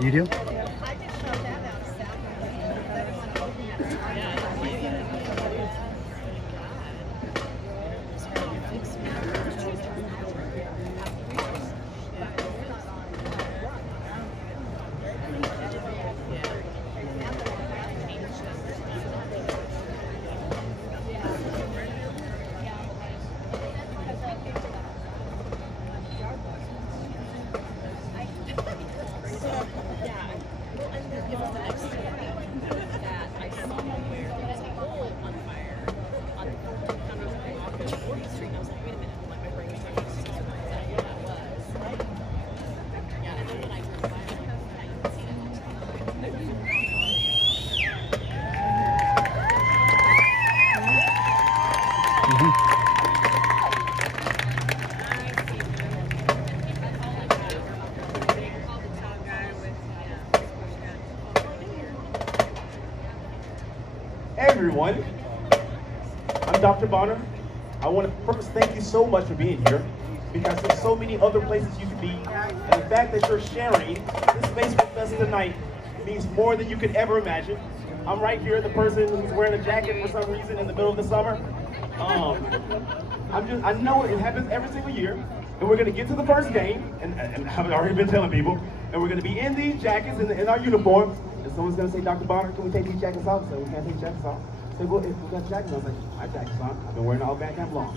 You do? Hey everyone, I'm Dr. Bonner. I want to first thank you so much for being here because there's so many other places you could be, and the fact that you're sharing this space with us tonight means more than you could ever imagine. I'm right here, the person who's wearing a jacket for some reason in the middle of the summer. I know it happens every single year, and we're going to get to the first game, and I've already been telling people, and we're going to be in these jackets, in our uniforms, and someone's going to say, Dr. Bonner, can we take these jackets off? So we can't take jackets off. So well, if we got jackets, I was like, my jacket's on. I've been wearing it all back camp long.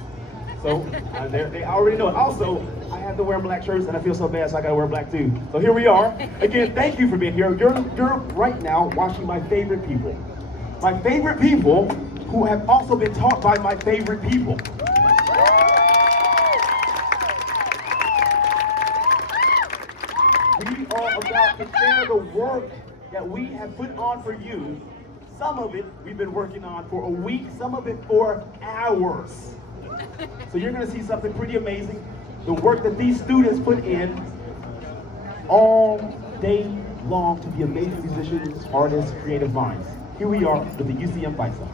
So they already know it. Also, I have to wear black shirts, and I feel so bad, so I got to wear black too. So here we are. Again, thank you for being here. You're right now watching my favorite people. My favorite people who have also been taught by my favorite people. We are about to share the work that we have put on for you. Some of it we've been working on for a week, some of it for hours. So you're going to see something pretty amazing. The work that these students put in all day long to be amazing musicians, artists, creative minds. Here we are with the UCM Fight Song.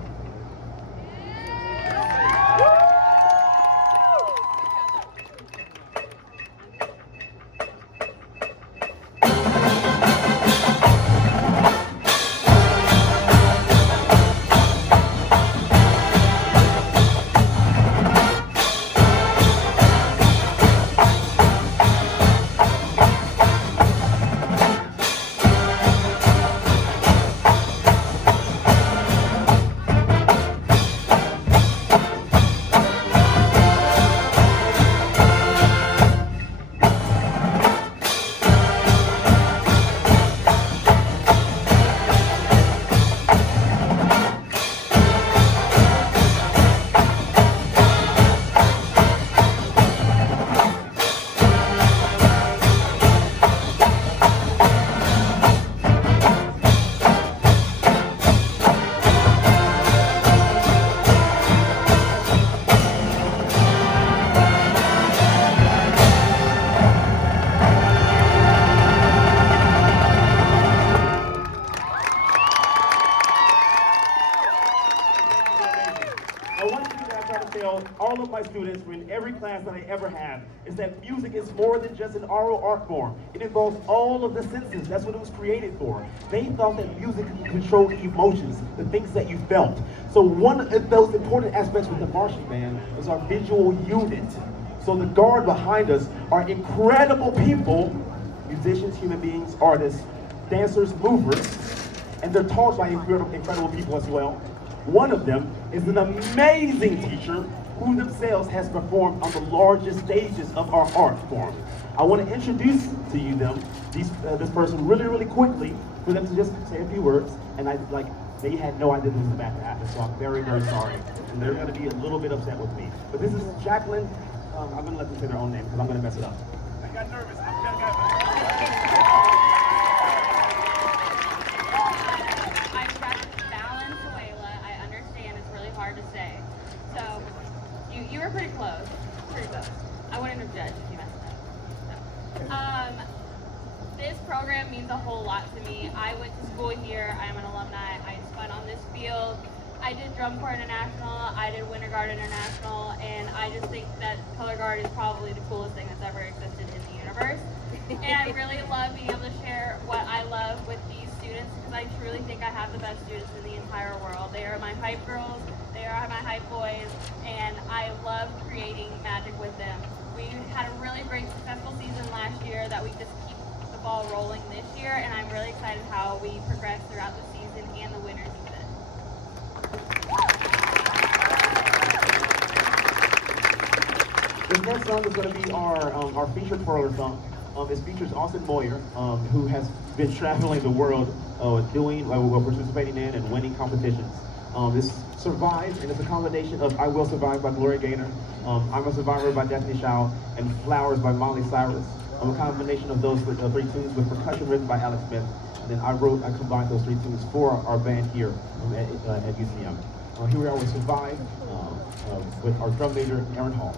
All of my students in every class that I ever have is that music is more than just an oral art form. It involves all of the senses. That's what it was created for. They thought that music could control emotions, the things that you felt. So one of those important aspects with the marching band is our visual unit. So the guard behind us are incredible people, musicians, human beings, artists, dancers, movers, and they're taught by incredible people as well. One of them is an amazing teacher who themselves has performed on the largest stages of our art form. I want to introduce to you this person really quickly for them to just say a few words, and they had no idea this was about to happen, so I'm very sorry. And they're going to be a little bit upset with me. But this is Jacqueline. I'm going to let them say their own name because I'm going to mess it up. I got nervous. You were pretty close. I wouldn't have judged if you messed up. This program means a whole lot to me. I went to school here. I am an alumni. I spun on this field. I did Drum Corps International. I did Winter Guard International, and I just think that Color Guard is probably the coolest thing that's ever existed in the universe. And I really love being able to share what I love with these students because I truly think I have the best students in the entire world. They are my hype girls, they are my hype boys, and I love creating magic with them. We had a really great successful season last year that we just keep the ball rolling this year, and I'm really excited how we progress throughout the season and the winners even. This next song is going to be our featured twirler song. It features Austin Moyer, who has been traveling the world participating in and winning competitions. This Survive, and it's a combination of I Will Survive by Gloria Gaynor, I'm a Survivor by Destiny Shaw, and Flowers by Molly Cyrus. A combination of those three tunes with percussion written by Alex Smith. And then I combined those three tunes for our band here at UCM. Here we are with Survive with our drum major, Aaron Hall.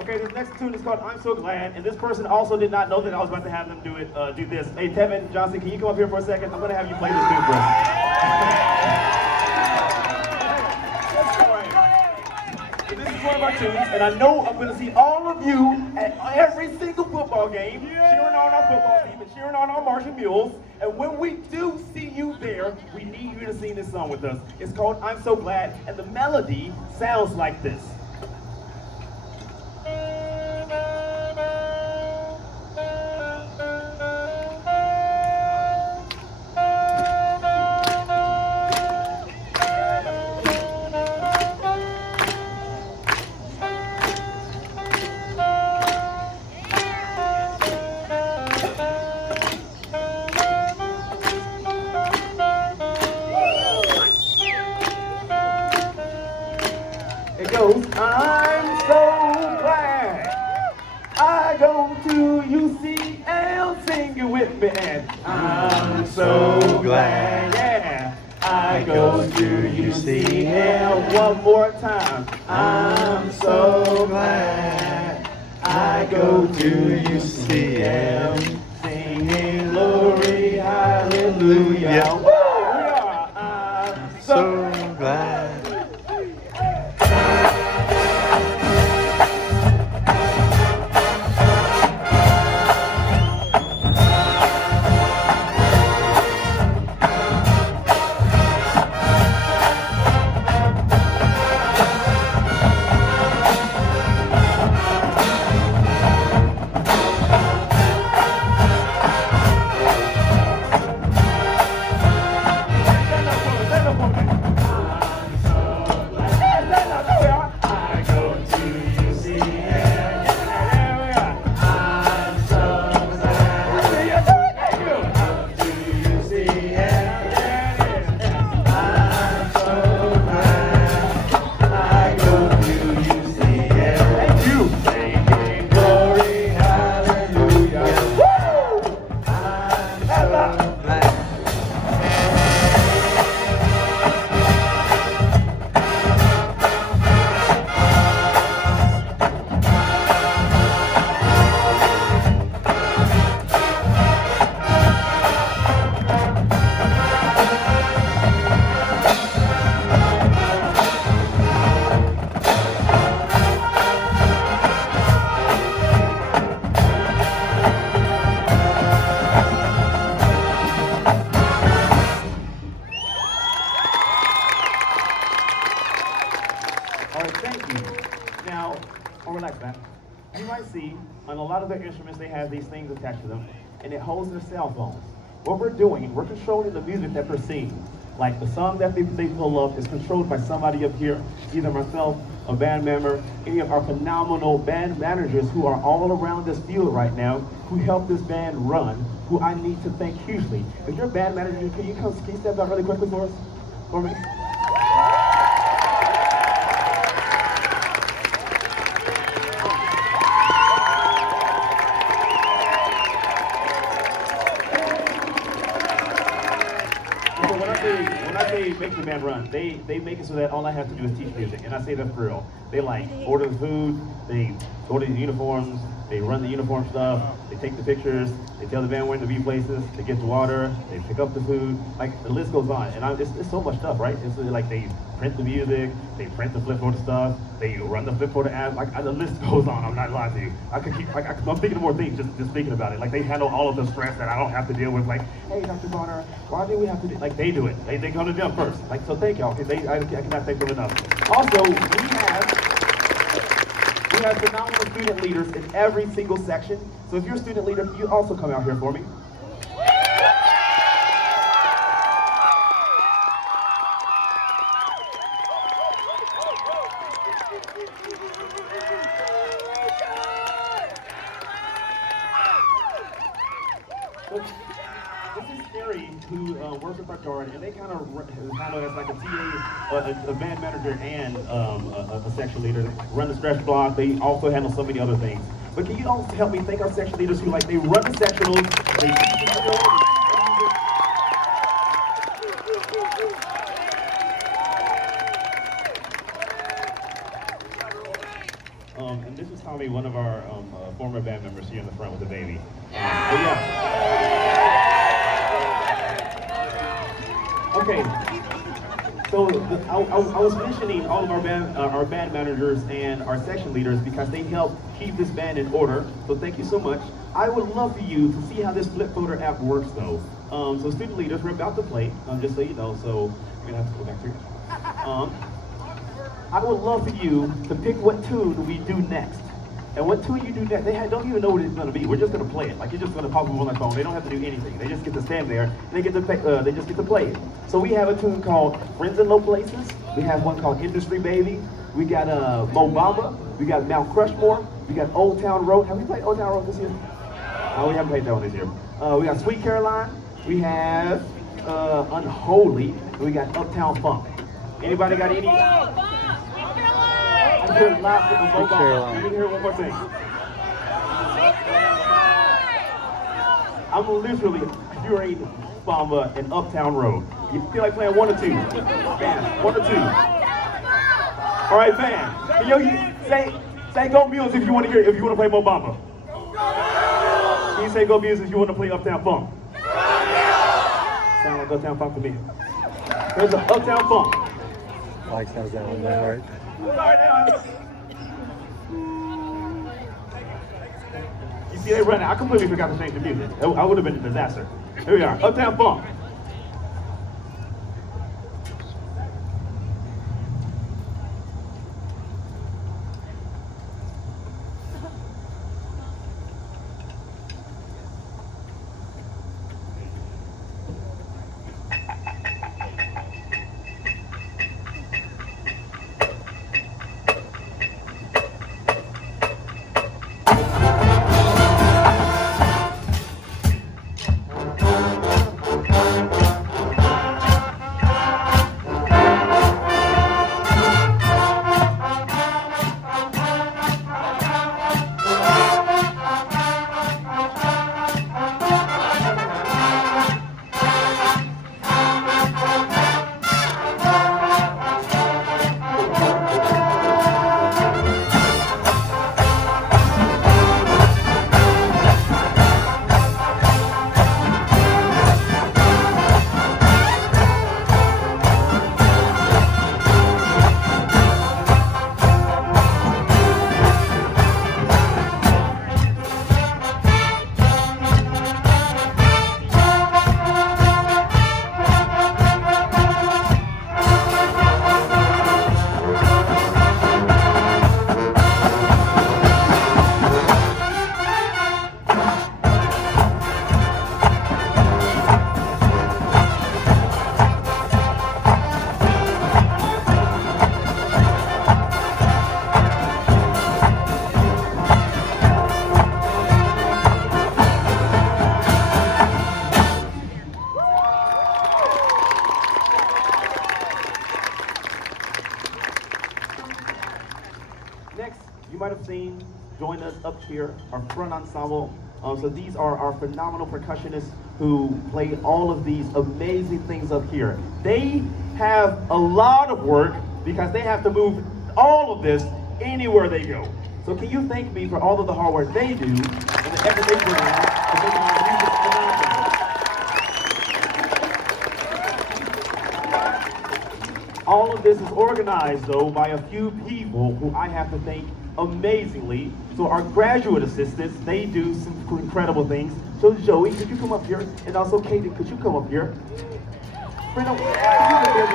Okay, this next tune is called I'm So Glad, and this person also did not know that I was about to have them do this. Hey, Tevin Johnson, can you come up here for a second? I'm going to have you play this tune for us. So this is one of our tunes, and I know I'm going to see all of you at every single football game cheering on our football team and cheering on our Marching Mules. And when we do see you there, we need you to sing this song with us. It's called I'm So Glad, and the melody sounds like this. It goes, I'm so glad I go to UCM, sing it with me, and I'm so glad, yeah, I go to UCM. One more time, I'm so glad I go to UCM, singing glory, hallelujah. Woo! We are, I'm so glad. Stand up for me. All right, thank you. Now, relax, man. You might see on a lot of their instruments they have these things attached to them, and it holds their cell phones. What we're doing, we're controlling the music that they're singing. Like the song that they pull up is controlled by somebody up here, either myself, a band member, any of our phenomenal band managers who are all around this field right now, who help this band run, who I need to thank hugely. If you're a band manager, can you step out really quickly for us? For me? When I say make the band run, they make it so that all I have to do is teach music, and I say that for real. They like order the food, they order the uniforms, they run the uniform stuff, they take the pictures, they tell the band when to be places, they get the water, they pick up the food, like the list goes on. And it's so much stuff, right? It's like they print the music, they print the Flipboard stuff, they run the Flipboard app, like the list goes on. I'm not lying to you. I could keep, I'm thinking of more things just thinking about it. Like they handle all of the stress that I don't have to deal with. Like, hey, Dr. Bonner, why do we have to do? Like they do it. They go to them first. Like so, thank y'all. I cannot thank them enough. Also, we have phenomenal student leaders in every single section. So if you're a student leader, you also come out here for me. This is Terry, who works with our guard, and they kind of handle as like a TA, a band manager, and a section leader. They run the stretch block. They also handle so many other things. But can you also help me thank our section leaders who they run the sectionals, they teach the drill, and this is Tommy, one of our former band members here in the front with the baby. Okay, so I was mentioning all of our band managers and our section leaders because they help keep this band in order. So thank you so much. I would love for you to see how this flip folder app works, though. So student leaders, we're about to play, just so you know. So you're gonna have to go back through. I would love for you to pick what tune we do next. And what tune you do next, they don't even know what it's going to be. We're just going to play it. Like you're just going to pop up on their phone. They don't have to do anything. They just get to stand there and they just get to play it. So we have a tune called Friends in Low Places. We have one called Industry Baby. We got Mo Bamba. We got Mount Crushmore. We got Old Town Road. Have we played Old Town Road this year? We haven't played that one this year. We got Sweet Caroline. We have Unholy. And we got Uptown Funk. Anybody got any? I hear a lot with the Mo Bamba. Let me hear one more thing. I'm literally hearing Bamba and Uptown Road. You feel like playing one or two? Band, one or two. All right, band. Can you say Go Mules if you want to play Mo Bamba. Can you say Go Mules if you want to play Uptown Funk? Sound like Uptown Funk to me. There's an Uptown Funk. Like sounds that one, right? You see, they running. I completely forgot to change the music. I would have been a disaster. Here we are, Uptown Funk. Next, you might have seen, join us up here, our front ensemble. So these are our phenomenal percussionists who play all of these amazing things up here. They have a lot of work because they have to move all of this anywhere they go. So can you thank me for all of the hard work they do and the effort they put in to make our music phenomenal? All of this is organized, though, by a few people who I have to thank amazingly. So our graduate assistants, they do some incredible things. So Joey, could you come up here? And also Katie, could you come up here? Brenda, could you come up here?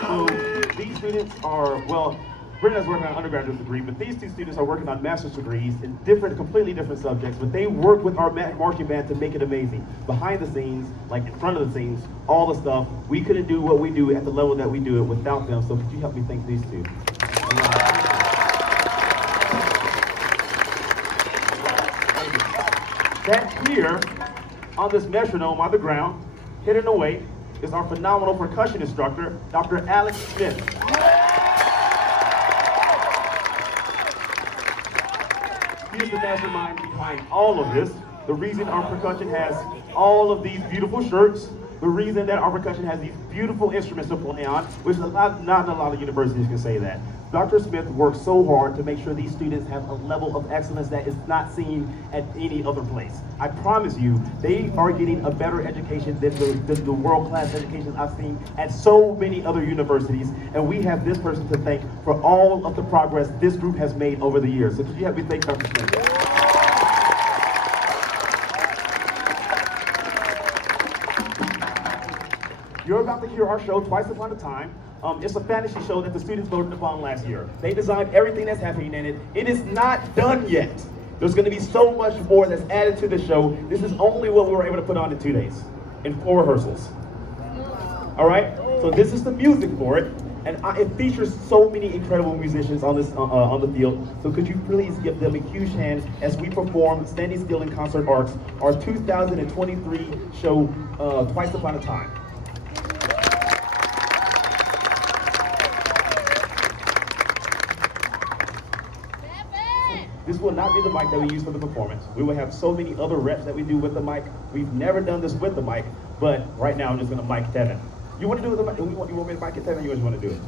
So these students are, well, Brenda's working on an undergraduate degree, but these two students are working on master's degrees in completely different subjects, but they work with our marching band to make it amazing. Behind the scenes, like in front of the scenes, all the stuff, we couldn't do what we do at the level that we do it without them, so could you help me thank these two? That here, on this metronome on the ground, hidden away, is our phenomenal percussion instructor, Dr. Alex Smith. He is the mastermind behind all of this. The reason our percussion has all of these beautiful shirts, the reason that our percussion has these beautiful instruments to play on, which not a lot of universities can say that. Dr. Smith works so hard to make sure these students have a level of excellence that is not seen at any other place. I promise you, they are getting a better education than the world-class education I've seen at so many other universities, and we have this person to thank for all of the progress this group has made over the years. So could you help me thank Dr. Smith? You're about to hear our show, Twice Upon a Time. It's a fantasy show that the students voted upon last year. They designed everything that's happening in it. It is not done yet. There's going to be so much more that's added to the show. This is only what we were able to put on in 2 days, in 4 rehearsals. All right? So this is the music for it, and it features so many incredible musicians on this on the field. So could you please give them a huge hand as we perform Standing Still in Concert Arts, our 2023 show, Twice Upon a Time. This will not be the mic that we use for the performance. We will have so many other reps that we do with the mic. We've never done this with the mic, but right now I'm just gonna mic Tevin. You wanna do it with the mic? You want me to mic it, Tevin, or you just wanna do it?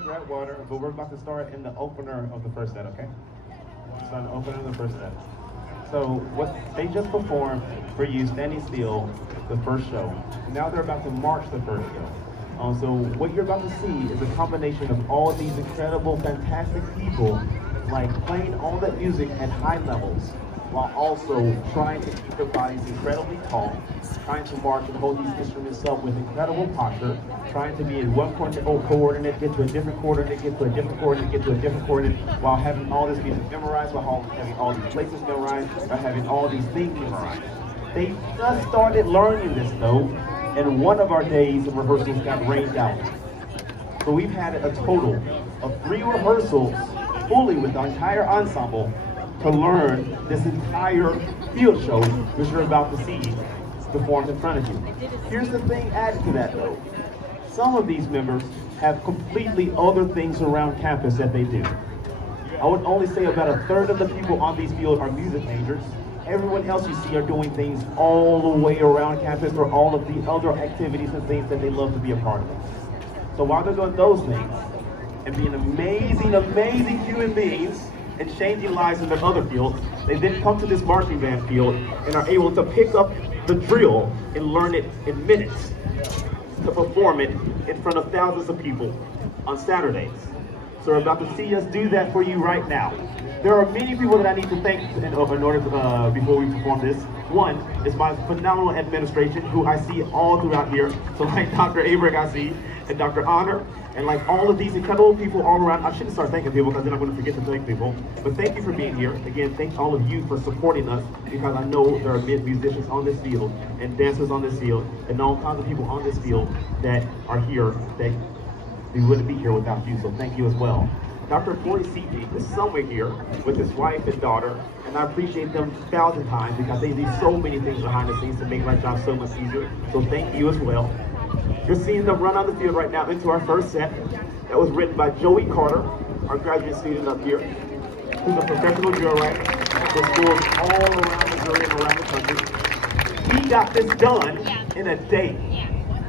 grab water, but we're about to start in the opener of the first set, okay? So the opener of the first set. So what they just performed for you, Standing Still, the first show. Now they're about to march the first show. So what you're about to see is a combination of all these incredible, fantastic people, like playing all that music at high levels, while also trying to keep their bodies incredibly tall, trying to march and hold these instruments up with incredible posture, trying to be in one coordinate, get to a different coordinate, get to a different coordinate, get to a different coordinate, while having all this music memorized, while having all these places memorized, while having all these things memorized. They just started learning this though, and one of our days of rehearsals got rained out. So we've had a total of 3 rehearsals fully with the entire ensemble to learn this entire field show which you're about to see performed in front of you. Here's the thing added to that though. Some of these members have completely other things around campus that they do. I would only say about a third of the people on these fields are music majors. Everyone else you see are doing things all the way around campus or all of the other activities and things that they love to be a part of. So while they're doing those things and being amazing, amazing human beings and changing lives in their other fields, they then come to this marching band field and are able to pick up the drill and learn it in minutes to perform it in front of thousands of people on Saturdays. So we're about to see us do that for you right now. There are many people that I need to thank in order to, before we perform this. One is my phenomenal administration, who I see all throughout here. So like Dr. Abrek I see, and Dr. Honor, and like all of these incredible people all around. I shouldn't start thanking people because then I'm going to forget to thank people. But thank you for being here. Again, thank all of you for supporting us, because I know there are musicians on this field and dancers on this field and all kinds of people on this field that are here that we wouldn't be here without you. So thank you as well. Dr. Floyd CG is somewhere here with his wife and daughter, and I appreciate them 1,000 times because they do so many things behind the scenes to make my job so much easier. So thank you as well. You're seeing them run on the field right now into our first set. That was written by Joey Carter, our graduate student up here, who's a professional drill writer for schools all around Missouri and around the country. He got this done in a day.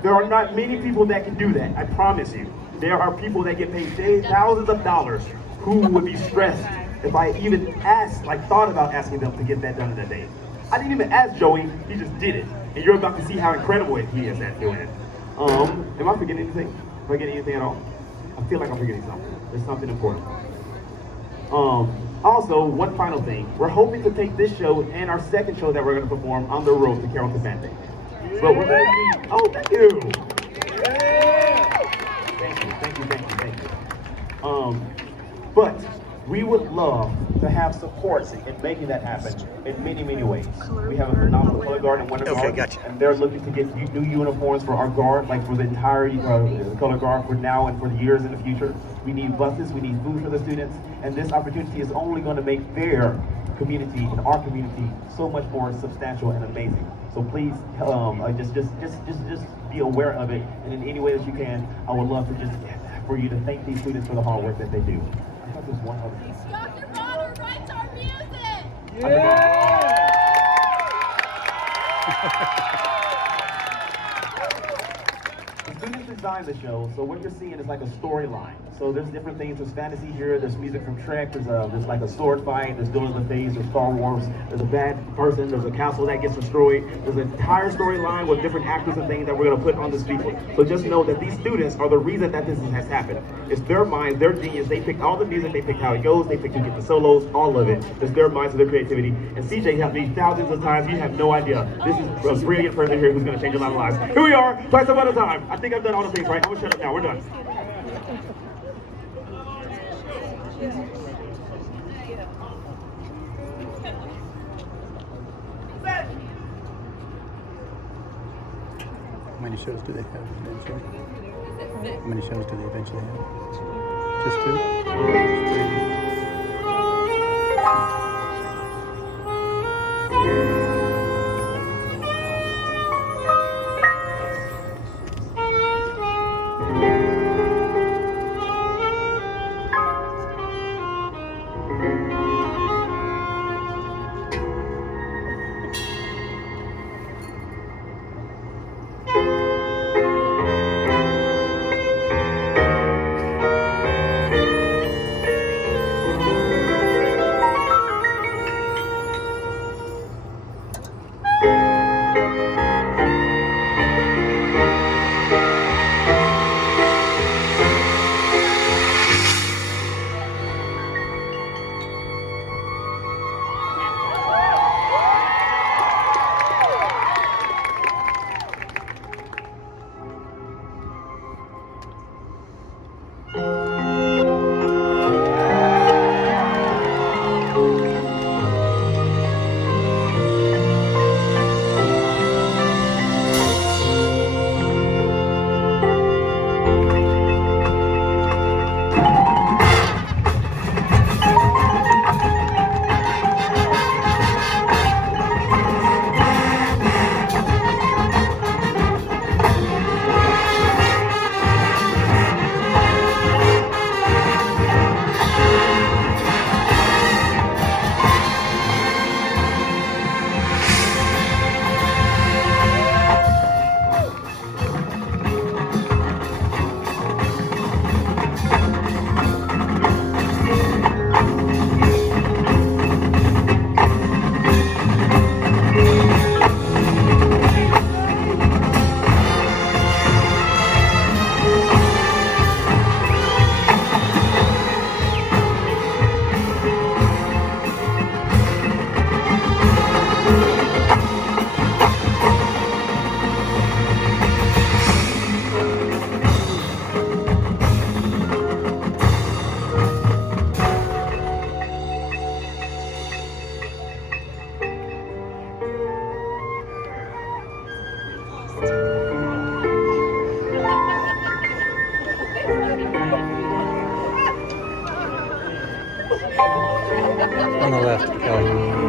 There are not many people that can do that, I promise you. There are people that get paid thousands of dollars who would be stressed if I even thought about asking them to get that done in a day. I didn't even ask Joey, he just did it. And you're about to see how incredible he is at doing it. Am I forgetting anything? Am I forgetting anything at all? I feel like I'm forgetting something. There's something important. Also, one final thing. We're hoping to take this show and our second show that we're going to perform on the road to Carrollton Band Day. But we're going to be, oh, thank you. Thank you. But we would love to have support in making that happen in many, many ways. We have a phenomenal color guard and winter guard, and they're looking to get new uniforms for our guard, like for the entire color guard for now and for the years in the future. We need buses, we need food for the students, and this opportunity is only going to make their community and our community so much more substantial and amazing. So please, just be aware of it, and in any way that you can, I would love to for you to thank these students for the hard work that they do. I thought there's one other thing. Dr. Bonner writes our music! The students designed the show, so what you're seeing is like a storyline. So there's different things. There's fantasy here. There's music from Trek. There's like a sword fight. There's Duel of the Fates. There's Star Wars. There's a bad person. There's a castle that gets destroyed. There's an entire storyline with different actors and things that we're gonna put on this people. So just know that these students are the reason that this has happened. It's their minds, their genius. They picked all the music. They picked how it goes. They picked who get the solos. All of it. It's their minds and their creativity. And CJ helped me thousands of times. You have no idea. This is a brilliant person here who's gonna change a lot of lives. Here we are, twice upon a time. I think I've done all the things right. I'm gonna shut up now. We're done. How many shows do they have eventually? How many shows do they eventually have? Just 2? 3? On the left, Kelly.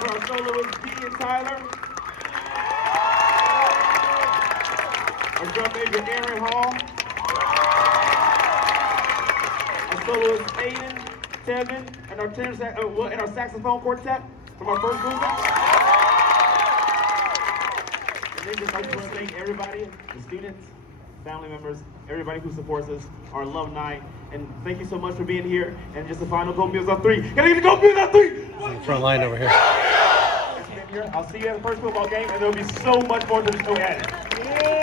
for our soloists, Dee and Tyler. Our drum major, Aaron Hall. Our soloists, Aiden, Tevin, and our saxophone quartet from our first movement. And then just I just want to thank everybody, the students, family members, everybody who supports us, our alumni, and thank you so much for being here. And just the final Go Mules on 3. Can I get a Go Mules on 3? Front line over here. I'll see you at the first football game, and there'll be so much more to the show added.